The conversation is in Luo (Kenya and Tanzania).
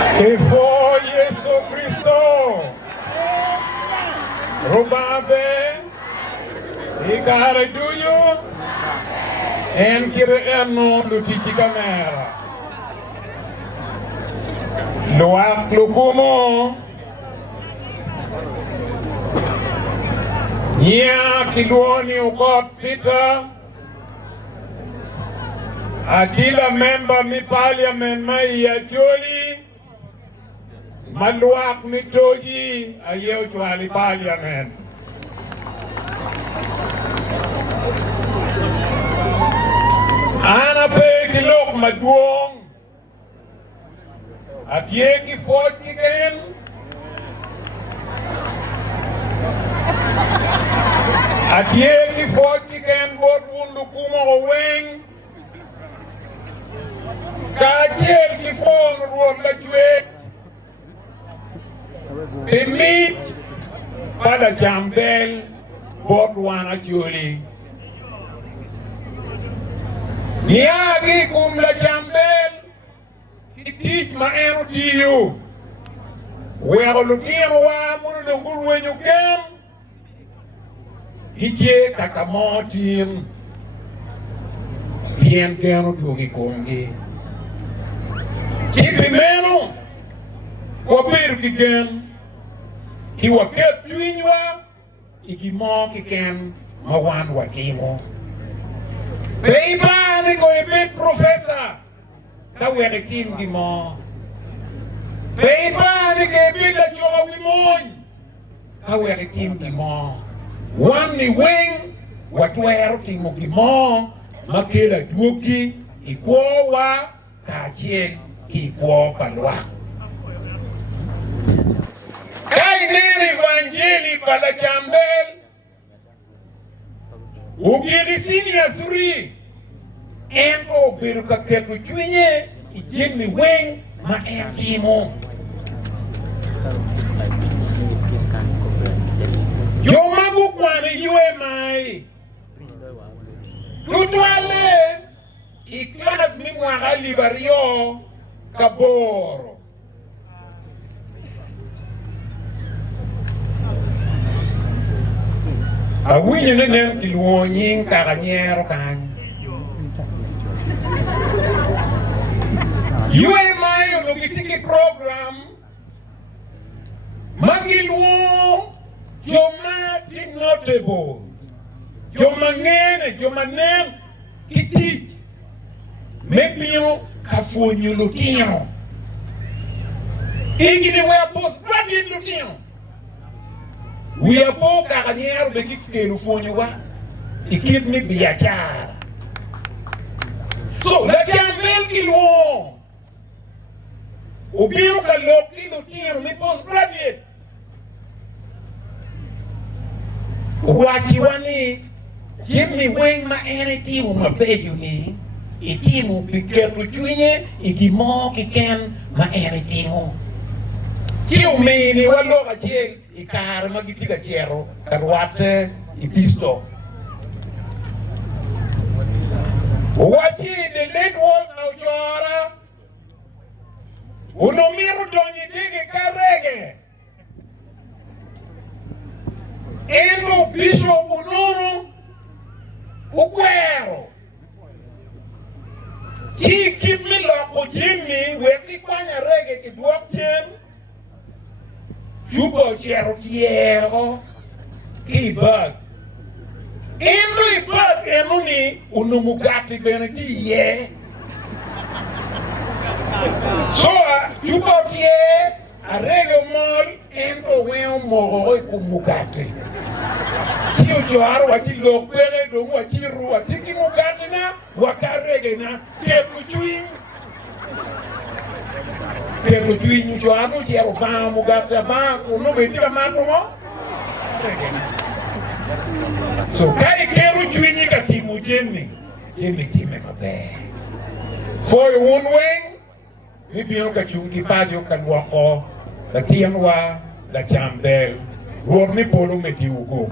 Before Yesu Kristo, Rubabe, Igare Duyu, and Kire Eno Lutiti Camera. Luak Lukumo, Nia Kiluoni Okot Peter, Atila member mi parliament mai ya Joli, Maluak mi Tochi ayeu chwali parliament. Ana pe kilok maduong, atie ki fort kigen, atie ki fort kigen bot wundu kuma oweng. Kajer ki fon ruột la chuet Pemit pada jambel bot wana churi Niagi kum la jambel Kitich ma eno tiyo Wero lukiem wa munu nungul wenyu kem Hiche kakamotin Bien keno dugi kumgi Kipi meno, wapiru kigen, ki waket chwinywa, ikimo kiken mawan watimo. Peiba ni ko ibit professor, kawere kim gimo. Peiba ni ke ibit la choka wimoy, kawere kim gimo. Wan ni wing, watwero timo gimo, makela duki, ikwowa, kachien. Ki kwa palwa. Kai nene evangeli pala chambel. Ugiri sini ya 3. Ento biruka ketu chwinye. Ijimi weng ma entimo. Jomagu kwani yue mai. Tutuale. Iklas mi mwaga libario. Kaboro. Awinyo na nang tiluonying kakanyero kang. UMI yung logistic program magiluo jomati notable. Jomanen kitich. Mepio kafonyo lutino. Igini we are postgraduate lutino. We are po kakanyero bekikske lufonyo wa. Ikidni biyachara. So, la jambel kiluo. Ubiru ka loki lutino mi postgraduate. Wachiwani Jimmy wing ma energy ma beju ni. Itimu piketu chwinye, ikimo kiken ma eritimu. Chiu mini walo kachel, ikar magitika chero, karwate, ipisto. Wachi the late world na uchora, unomiru donyi digi karege. Eno bishop ununu, ukwero. Chi kimi loko jimi weki kwanya rege kiduok chen Yubo chero tiero Ki bug Endo i bug enuni Unumugati bene ki ye So yubo tie A rege mol Endo weo moroi kumugati Si uchoaro wati lokbele Dongu wati ru wati kimugati na Wakarege na Kepu chwing Kepu chwing uchoaro Chero baa mugati baa Uno betila mako mo So kai keru chwinyi ka timu jemi Jemi time mabe For one wing Mibiyon ka chungi pajo kalwako La tianwa La chambel Ruorni polo meti ugo